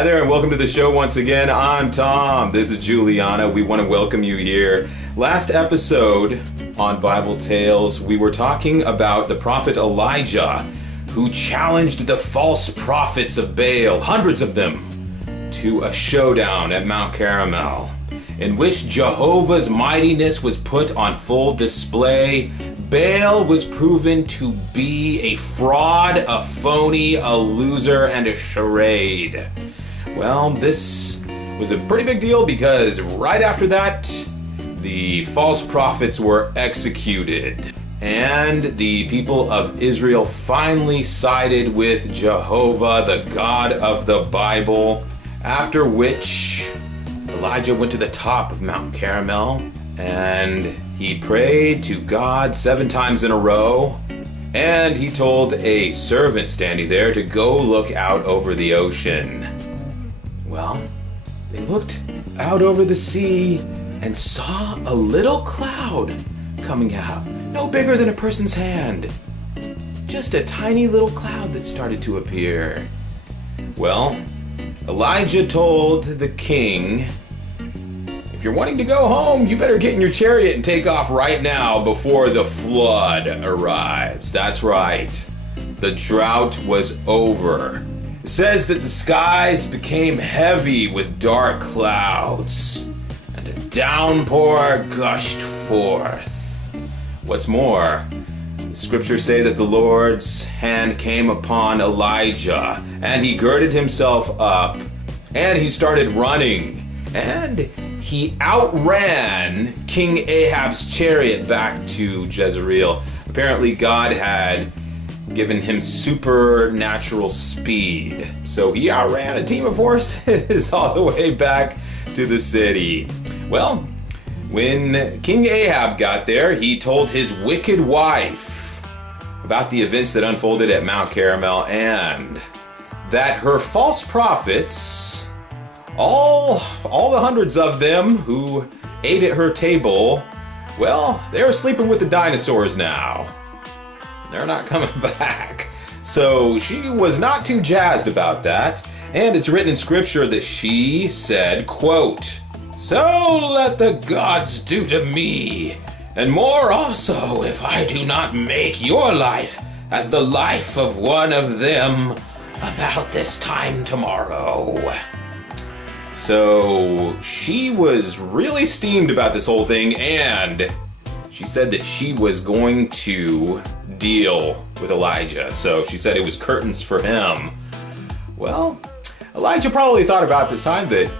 Hi there and welcome to the show once again. I'm Tom. This is Juliana. We want to welcome you here. Last episode on Bible Tales, we were talking about the prophet Elijah, who challenged the false prophets of Baal, hundreds of them, to a showdown at Mount Carmel, in which Jehovah's mightiness was put on full display. Baal was proven to be a fraud, a phony, a loser, and a charade. Well, this was a pretty big deal because right after that, the false prophets were executed. And the people of Israel finally sided with Jehovah, the God of the Bible, after which Elijah went to the top of Mount Carmel and he prayed to God 7 times in a row, and he told a servant standing there to go look out over the ocean. Well, they looked out over the sea and saw a little cloud coming out, no bigger than a person's hand. Just a tiny little cloud that started to appear. Well, Elijah told the king, if you're wanting to go home, you better get in your chariot and take off right now before the flood arrives. That's right. The drought was over. It says that the skies became heavy with dark clouds, and a downpour gushed forth. What's more, the scriptures say that the Lord's hand came upon Elijah, and he girded himself up, and he started running, and he outran King Ahab's chariot back to Jezreel. Apparently God had given him supernatural speed, so he outran a team of horses all the way back to the city. Well, when King Ahab got there, he told his wicked wife about the events that unfolded at Mount Carmel, and that her false prophets, all the hundreds of them who ate at her table, well, they're sleeping with the dinosaurs now. They're not coming back. So she was not too jazzed about that, and it's written in scripture that she said, quote, "So let the gods do to me, and more also, if I do not make your life as the life of one of them about this time tomorrow." So she was really steamed about this whole thing, and she said that she was going to deal with Elijah. So she said it was curtains for him. Well, Elijah probably thought about this time that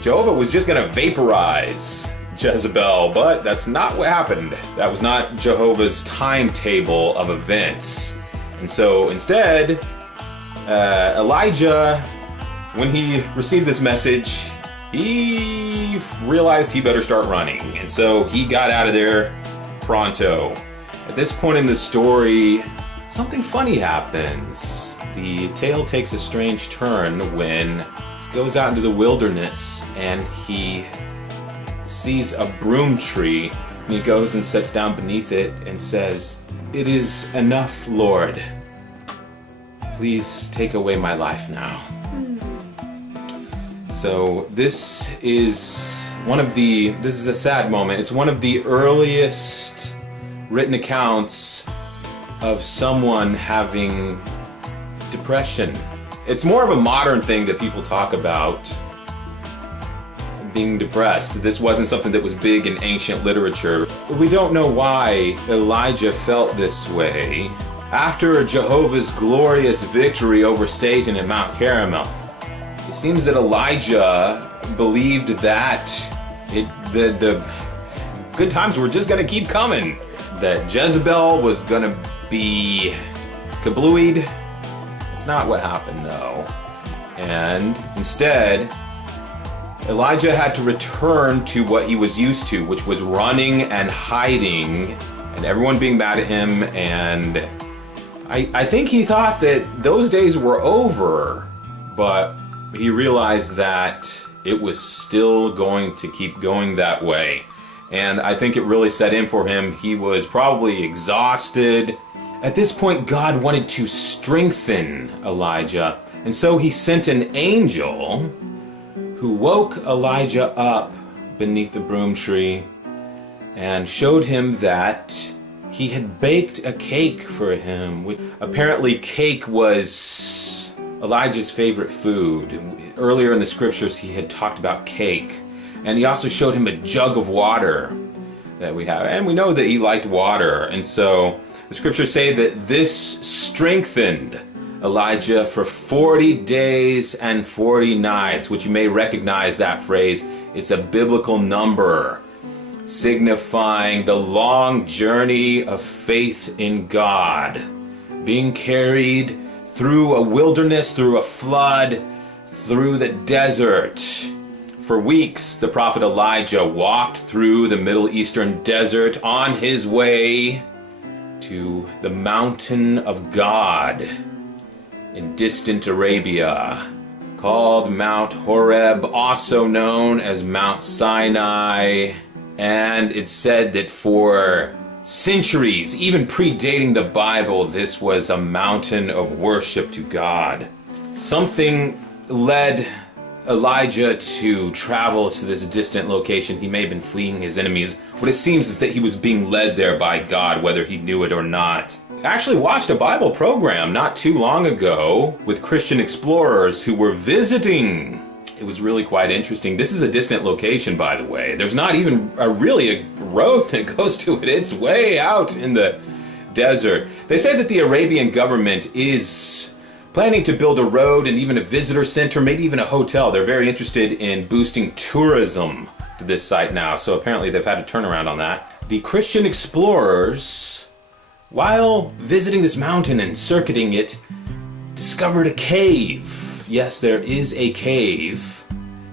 Jehovah was just going to vaporize Jezebel, but that's not what happened. That was not Jehovah's timetable of events. And so instead, Elijah, when he received this message, he realized he better start running. And so he got out of there pronto. At this point in the story, something funny happens. The tale takes a strange turn when he goes out into the wilderness and he sees a broom tree, and he goes and sits down beneath it and says, "It is enough, Lord. Please take away my life now." So this is a sad moment. It's one of the earliest written accounts of someone having depression. It's more of a modern thing that people talk about, being depressed. This wasn't something that was big in ancient literature. We don't know why Elijah felt this way after Jehovah's glorious victory over Satan at Mount Carmel. It seems that Elijah believed that the good times were just going to keep coming, that Jezebel was going to be kablooied. It's not what happened, though. And instead, Elijah had to return to what he was used to, which was running and hiding and everyone being mad at him. And I think he thought that those days were over, but he realized that it was still going to keep going that way. And I think it really set in for him. He was probably exhausted. At this point, God wanted to strengthen Elijah. And so he sent an angel who woke Elijah up beneath the broom tree and showed him that he had baked a cake for him. Apparently cake was Elijah's favorite food. Earlier in the scriptures he had talked about cake. And he also showed him a jug of water that we have. And we know that he liked water. And so the scriptures say that this strengthened Elijah for 40 days and 40 nights, which you may recognize that phrase. It's a biblical number signifying the long journey of faith in God, being carried through a wilderness, through a flood, through the desert. For weeks, the prophet Elijah walked through the Middle Eastern desert on his way to the mountain of God in distant Arabia, called Mount Horeb, also known as Mount Sinai. And it's said that for centuries, even predating the Bible, this was a mountain of worship to God. Something led Elijah to travel to this distant location. He may have been fleeing his enemies. What it seems is that he was being led there by God, whether he knew it or not. I actually watched a Bible program not too long ago with Christian explorers who were visiting. It was really quite interesting. This is a distant location, by the way. There's not even really a road that goes to it. It's way out in the desert. They say that the Arabian government is planning to build a road and even a visitor center, maybe even a hotel. They're very interested in boosting tourism to this site now, so apparently they've had a turnaround on that. The Christian explorers, while visiting this mountain and circuiting it, discovered a cave. Yes, there is a cave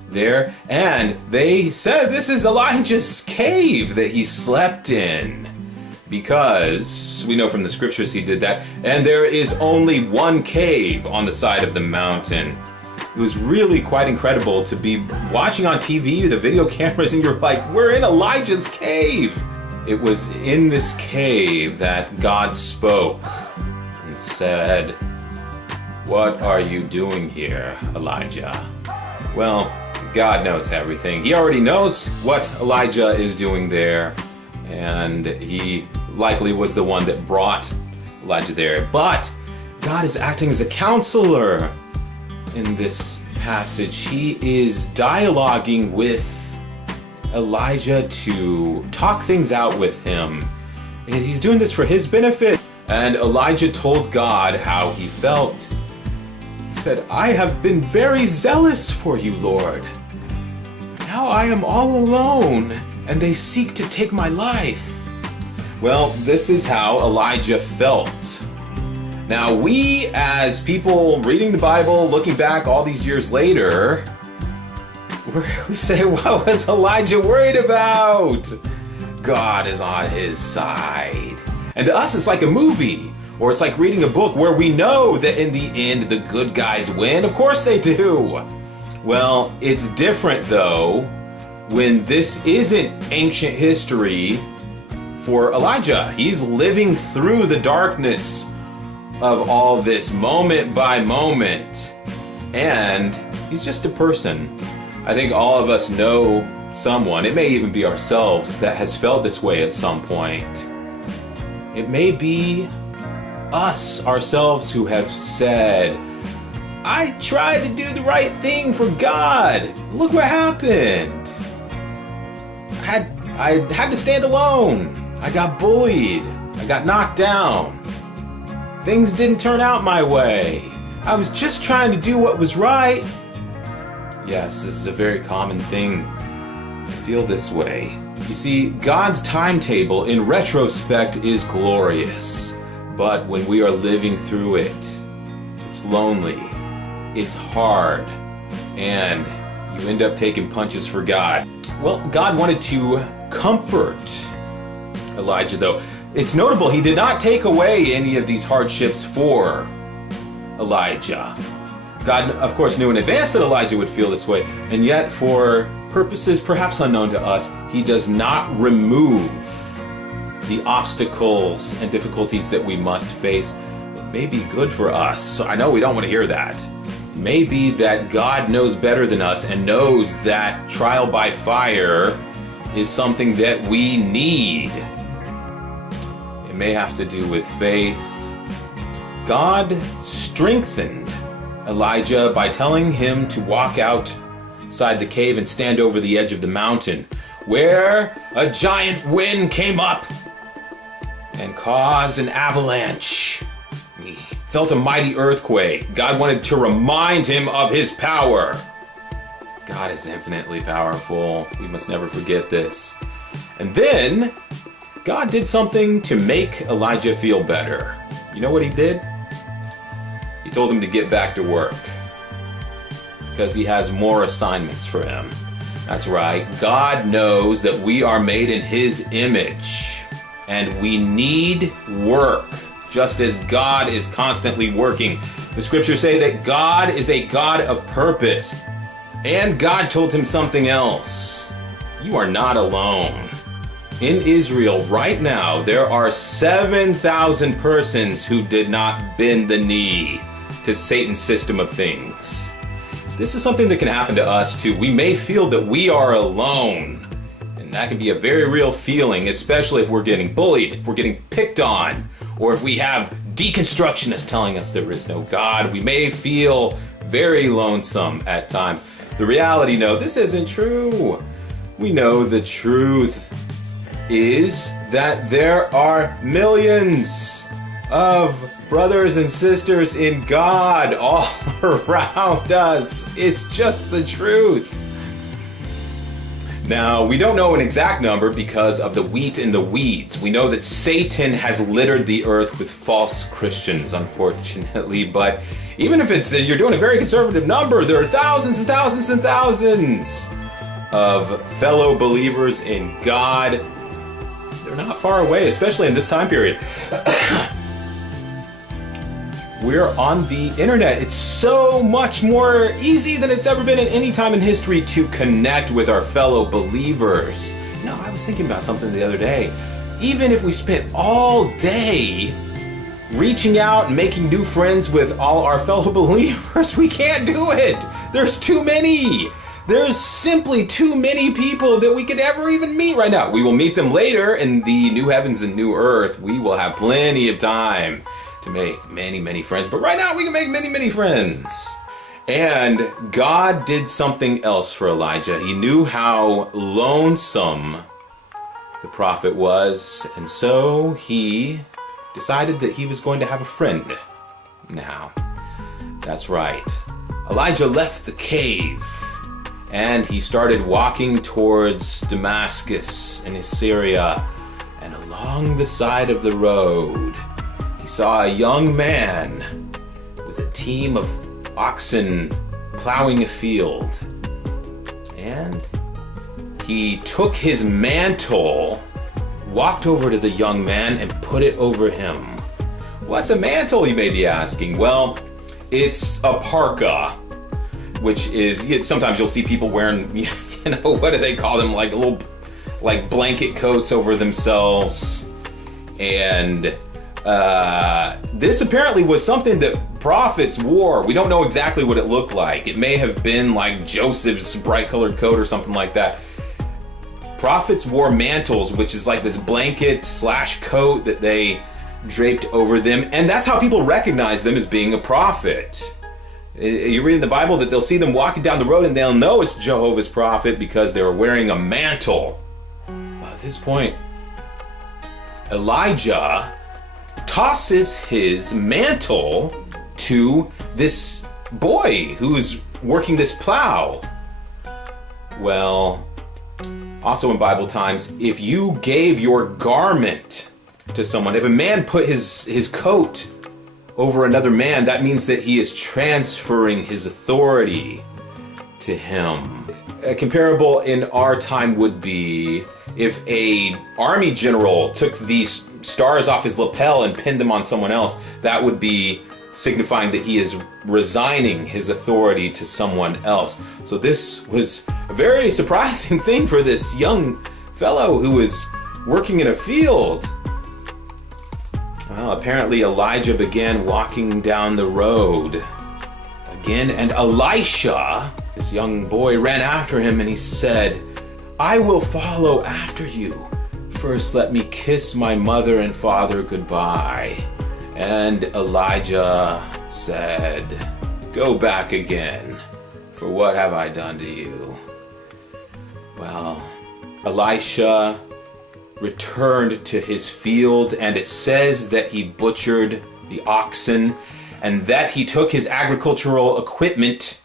there, and they said this is Elijah's cave that he slept in, because we know from the scriptures he did that, and there is only one cave on the side of the mountain. It was really quite incredible to be watching on TV the video cameras and you're like, we're in Elijah's cave. It was in this cave that God spoke and said, "What are you doing here, Elijah?" Well, God knows everything. He already knows what Elijah is doing there, and he likely was the one that brought Elijah there. But God is acting as a counselor in this passage. He is dialoguing with Elijah to talk things out with him. And he's doing this for his benefit. And Elijah told God how he felt. He said, "I have been very zealous for you, Lord. Now I am all alone, and they seek to take my life." Well, this is how Elijah felt. Now, we as people reading the Bible, looking back all these years later, we say, what was Elijah worried about? God is on his side. And to us, it's like a movie, or it's like reading a book where we know that in the end, the good guys win. Of course they do. Well, it's different though, when this isn't ancient history for Elijah. He's living through the darkness of all this moment by moment. And he's just a person. I think all of us know someone, it may even be ourselves, that has felt this way at some point. It may be us ourselves who have said, "I tried to do the right thing for God. Look what happened. I had to stand alone. I got bullied. I got knocked down. Things didn't turn out my way. I was just trying to do what was right." Yes, this is a very common thing to feel this way. You see, God's timetable in retrospect is glorious, but when we are living through it, it's lonely, it's hard, and you end up taking punches for God. Well, God wanted to comfort Elijah, though. It's notable he did not take away any of these hardships for Elijah. God, of course, knew in advance that Elijah would feel this way, and yet for purposes perhaps unknown to us, he does not remove the obstacles and difficulties that we must face that may be good for us. So I know we don't want to hear that. It may be that God knows better than us and knows that trial by fire is something that we need. It may have to do with faith. God strengthened Elijah by telling him to walk outside the cave and stand over the edge of the mountain, where a giant wind came up and caused an avalanche. He felt a mighty earthquake. God wanted to remind him of his power. God is infinitely powerful. We must never forget this. And then God did something to make Elijah feel better. You know what he did? He told him to get back to work because he has more assignments for him. That's right. God knows that we are made in his image and we need work, just as God is constantly working. The scriptures say that God is a God of purpose. And God told him something else. You are not alone. In Israel right now, there are 7,000 persons who did not bend the knee to Satan's system of things. This is something that can happen to us too. We may feel that we are alone. And that can be a very real feeling, especially if we're getting bullied, if we're getting picked on, or if we have deconstructionists telling us there is no God. We may feel very lonesome at times. The reality, no, this isn't true. We know the truth is that there are millions of brothers and sisters in God all around us. It's just the truth. Now, we don't know an exact number because of the wheat and the weeds. We know that Satan has littered the earth with false Christians, unfortunately, but even if you're doing a very conservative number, there are thousands and thousands and thousands of fellow believers in God. They're not far away, especially in this time period. We're on the internet. It's so much more easy than it's ever been at any time in history to connect with our fellow believers. You know, I was thinking about something the other day. Even if we spent all day reaching out and making new friends with all our fellow believers, we can't do it. There's too many. There's simply too many people that we could ever even meet right now. We will meet them later in the new heavens and new earth. We will have plenty of time to make many, many friends. But right now we can make many, many friends. And God did something else for Elijah. He knew how lonesome the prophet was. And so he decided that he was going to have a friend now. That's right. Elijah left the cave and he started walking towards Damascus in Syria. And along the side of the road, he saw a young man with a team of oxen plowing a field. And he took his mantle, walked over to the young man, and put it over him. What's a mantle, you may be asking? Well, it's a parka, which is, sometimes you'll see people wearing, what do they call them? Like little, blanket coats over themselves. And this apparently was something that prophets wore. We don't know exactly what it looked like. It may have been like Joseph's bright colored coat or something like that. Prophets wore mantles, which is like this blanket / coat that they draped over them. And that's how people recognize them as being a prophet. You read in the Bible that they'll see them walking down the road and they'll know it's Jehovah's prophet because they're wearing a mantle. At this point, Elijah tosses his mantle to this boy who's working this plow. Well, also in Bible times, if you gave your garment to someone, if a man put his coat over another man, that means that he is transferring his authority to him. A comparable in our time would be if a army general took these stars off his lapel and pinned them on someone else. That would be signifying that he is resigning his authority to someone else. So this was a very surprising thing for this young fellow who was working in a field. Well, apparently Elijah began walking down the road again, and Elisha, this young boy, ran after him, and he said, "I will follow after you. First, let me kiss my mother and father goodbye." And Elijah said, "Go back again, for what have I done to you?" Well, Elisha returned to his field, and it says that he butchered the oxen, and that he took his agricultural equipment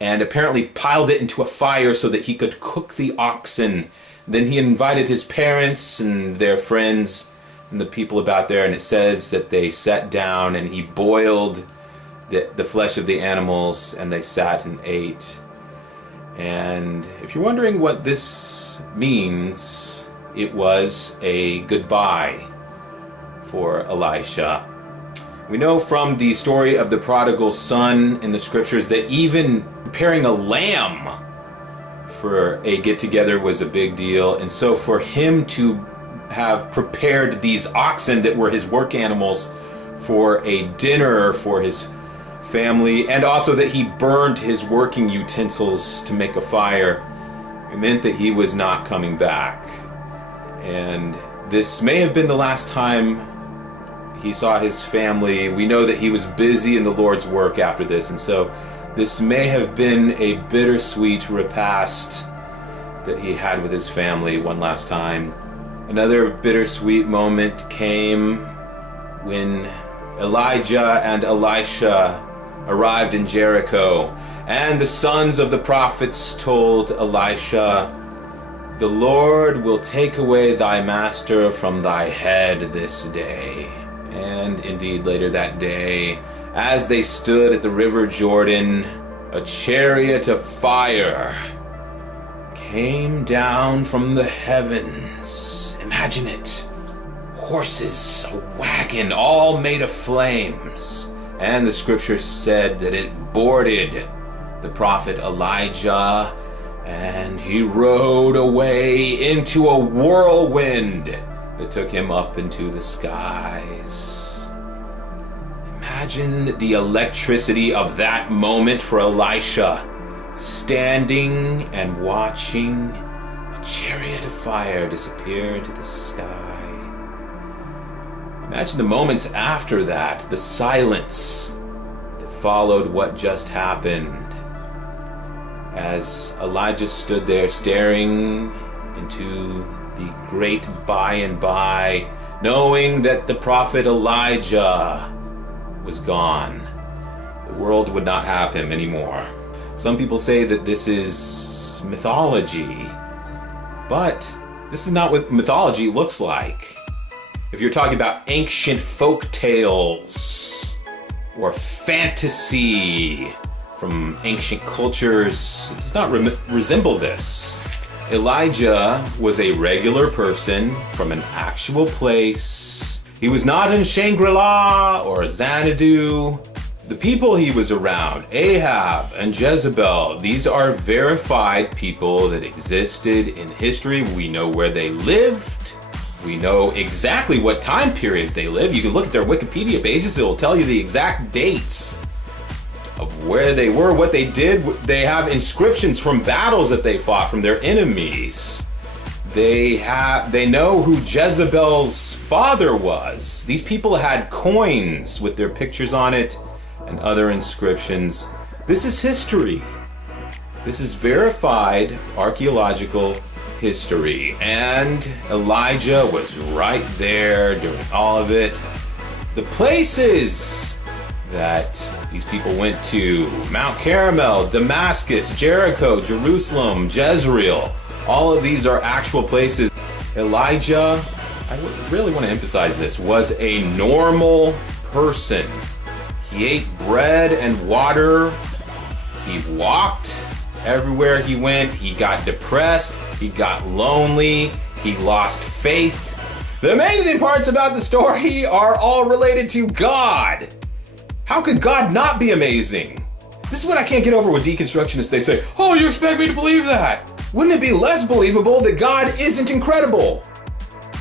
and apparently piled it into a fire so that he could cook the oxen. Then he invited his parents and their friends and the people about there, and it says that they sat down and he boiled the flesh of the animals, and they sat and ate. And if you're wondering what this means, it was a goodbye for Elisha. We know from the story of the prodigal son in the scriptures that even preparing a lamb for a get-together was a big deal. And so for him to have prepared these oxen that were his work animals for a dinner for his family, and also that he burned his working utensils to make a fire, it meant that he was not coming back. And this may have been the last time he saw his family. We know that he was busy in the Lord's work after this, and so this may have been a bittersweet repast that he had with his family one last time. Another bittersweet moment came when Elijah and Elisha arrived in Jericho, and the sons of the prophets told Elisha, "The Lord will take away thy master from thy head this day." And indeed, later that day, as they stood at the river Jordan, a chariot of fire came down from the heavens. Imagine it. Horses, a wagon, all made of flames. And the scripture said that it boarded the prophet Elijah, and he rode away into a whirlwind that took him up into the skies. Imagine the electricity of that moment for Elisha, standing and watching a chariot of fire disappear into the sky. Imagine the moments after that, the silence that followed what just happened, as Elijah stood there staring into the great by and by, knowing that the prophet Elijah was gone. The world would not have him anymore. Some people say that this is mythology, but this is not what mythology looks like. If you're talking about ancient folk tales or fantasy from ancient cultures, it does not resemble this. Elijah was a regular person from an actual place. He was not in Shangri-La or Xanadu. The people he was around, Ahab and Jezebel, these are verified people that existed in history. We know where they lived. We know exactly what time periods they lived. You can look at their Wikipedia pages. It will tell you the exact dates of where they were, what they did. They have inscriptions from battles that they fought from their enemies. They know who Jezebel's father was. These people had coins with their pictures on it and other inscriptions. This is history. This is verified archaeological history. And Elijah was right there during all of it. The places that these people went to: Mount Carmel, Damascus, Jericho, Jerusalem, Jezreel. All of these are actual places. Elijah, I really want to emphasize this, was a normal person. He ate bread and water. He walked everywhere he went. He got depressed. He got lonely. He lost faith. The amazing parts about the story are all related to God. How could God not be amazing? This is what I can't get over with deconstructionists. They say, "Oh, you expect me to believe that?" Wouldn't it be less believable that God isn't incredible?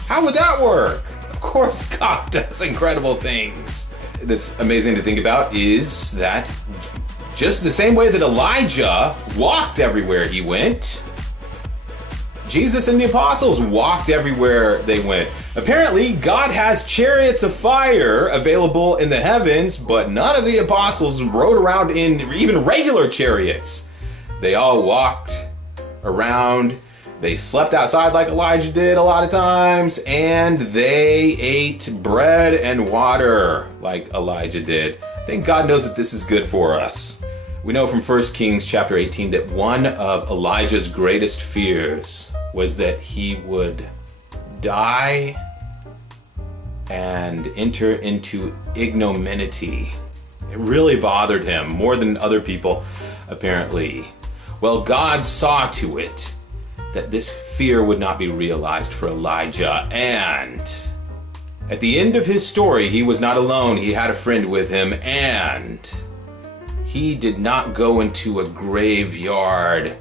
How would that work? Of course God does incredible things. That's amazing to think about is that just the same way that Elijah walked everywhere he went, Jesus and the apostles walked everywhere they went. Apparently, God has chariots of fire available in the heavens, but none of the apostles rode around in even regular chariots. They all walked around. They slept outside like Elijah did a lot of times, and they ate bread and water like Elijah did. I think God knows that this is good for us. We know from 1 Kings chapter 18 that one of Elijah's greatest fears was that he would die and enter into ignominy. It really bothered him more than other people, apparently. Well, God saw to it that this fear would not be realized for Elijah, and at the end of his story, he was not alone. He had a friend with him, and he did not go into a graveyard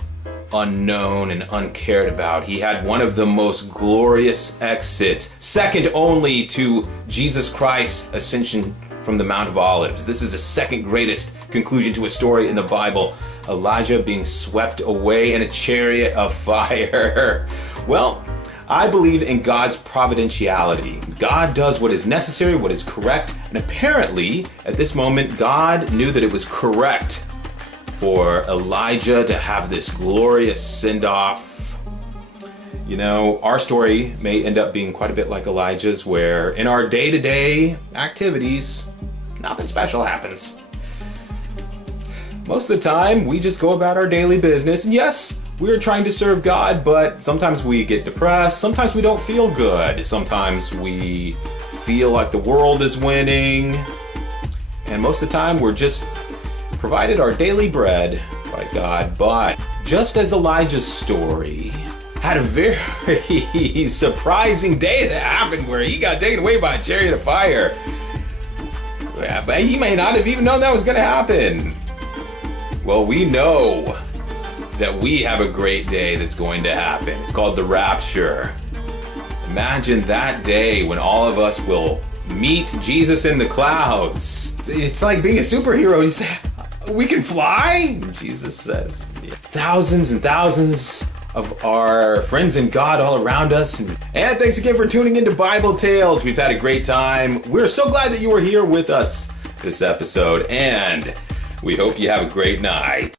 unknown and uncared about. He had one of the most glorious exits, second only to Jesus Christ's ascension from the Mount of Olives. This is the second greatest conclusion to a story in the Bible. Elijah being swept away in a chariot of fire. Well, I believe in God's providentiality. God does what is necessary, what is correct, and apparently, at this moment, God knew that it was correct for Elijah to have this glorious send-off. You know, our story may end up being quite a bit like Elijah's, where in our day-to-day activities, nothing special happens. Most of the time, we just go about our daily business. And yes, we're trying to serve God, but sometimes we get depressed. Sometimes we don't feel good. Sometimes we feel like the world is winning. And most of the time, we're just provided our daily bread by God. But just as Elijah's story had a very surprising day that happened where he got taken away by a chariot of fire. Yeah, but he may not have even known that was going to happen. Well, we know that we have a great day that's going to happen. It's called the rapture. Imagine that day when all of us will meet Jesus in the clouds. It's like being a superhero. You say, we can fly? And Jesus says, yeah. Thousands and thousands of our friends in God all around us. And thanks again for tuning into Bible Tales. We've had a great time. We're so glad that you were here with us this episode, and we hope you have a great night.